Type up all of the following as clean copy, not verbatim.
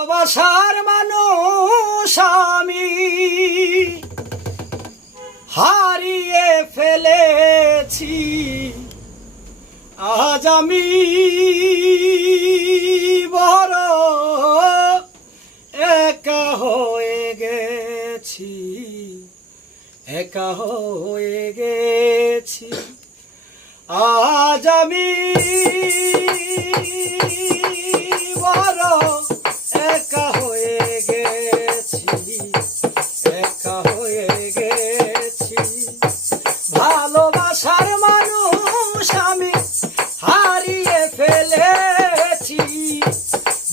ভালোবাসার মানুষ আমি হারিয়ে ফেলেছি, আজ আমি বড় একা হয়ে গেছি, একা হয়ে গেছি। আজ আমি বড় একা হয়ে গেছি, একা হয়ে গেছি। ভালোবাসার মানুষ আমি হারিয়ে ফেলেছি,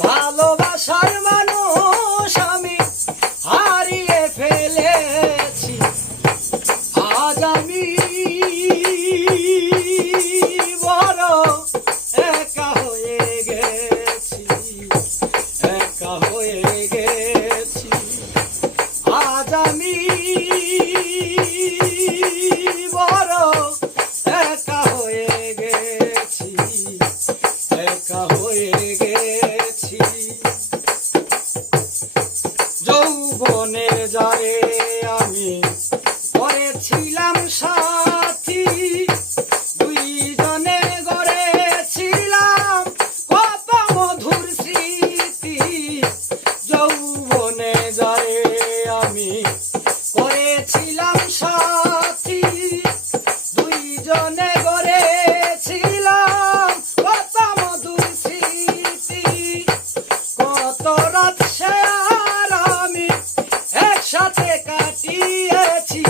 ভালোবাসার মানুষ আমি হারিয়ে ফেলেছি। আজ আমি বড় একা হয়ে গেছি, একা হয়ে গেছি। আজ আমি বড় একা হয়ে গেছি, একা হয়ে গেছি। যৌবনে যারে আমি করেছিলাম সাথী, দুইজনে গড়েছিলাম কত মধুর স্মৃতি। যৌবনে যারে আমি করেছিলাম সাথী, দুইজনে গড়েছিলাম কত মধুর স্মৃতি। কত রাত সে আর আমি একসাথে কাটিয়েছি,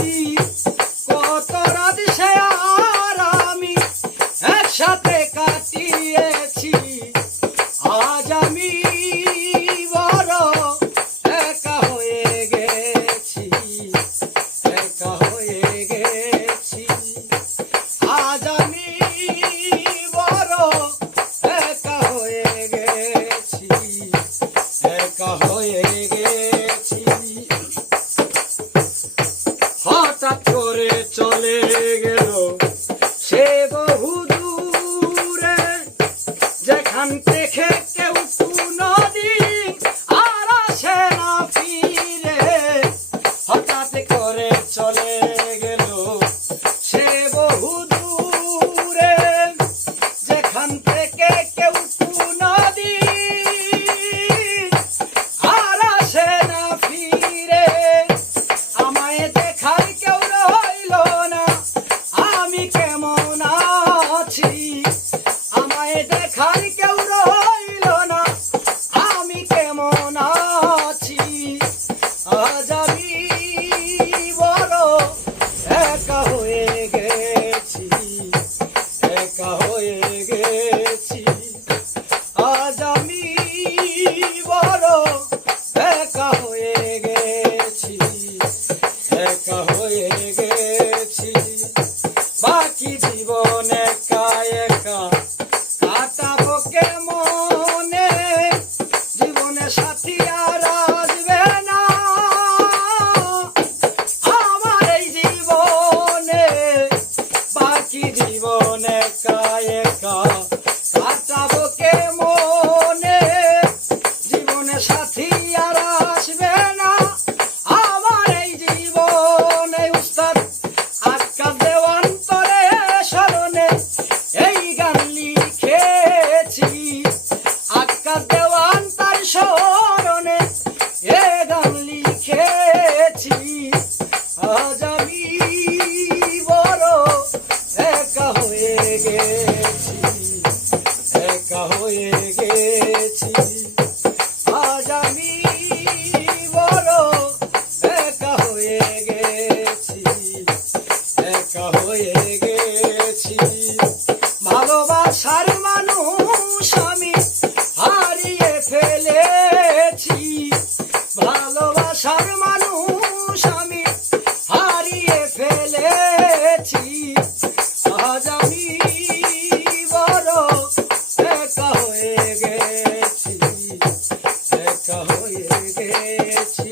কত রাত সে আর আমি একসাথে কাটিয়েছি। আজ আমি বড় একা হয়ে গেছি, একা হয়ে গেছি। আজ আমি বড় একা হয়ে গেছি, একা হয়ে গেছি। হঠাৎ করে চলে গেল সে বহু দূরে, যেখান থেকে কেউ কোনদিন আর আসে না ফিরে। হঠাৎ করে চলে গেল সে বহু দূরে, যেখান থেকে কেউ কোনদিন আর আসে না ফিরে। আমায় দেখার কেউ রইল না, আমি কেমন আছি। আমায় দেখার কেউ রইল না, আমি কেমন আছি। আজ আমি বড় একা হয়ে গেছি, একা হয়ে গেছি। আজ আমি বড় একা হয়ে গেছি, একা হয়ে গেছি। বাকি জীবন একা একা কাটাবো কেমনে, জীবনে সাথী আর আসবে না আমার এই জীবনে। বাকি জীবন একা একা কাটাবো কেমনে, জীবনে সাথী আর আসবে না আমার এই জীবনে। উস্তাদ আক্কাস দেওয়ান্তরে স্মরণে এই গান লিখেছি, আক্কাস দেওয়ান্তর স্মরণে এ গান লিখেছি। আজ আমি বড় একা হয়ে গেছি, একা হয়ে গেছি। আজ আমি বড় একা হয়ে গেছি, একা হয়ে গেছি। ভালোবাসার মানুষ আমি হারিয়ে ফেলেছি, ভালোবাসার মানুষ আমি হারিয়ে ফেলেছি। আজ আমি বড় একা হয়ে গেছি, একা হয়ে গেছি।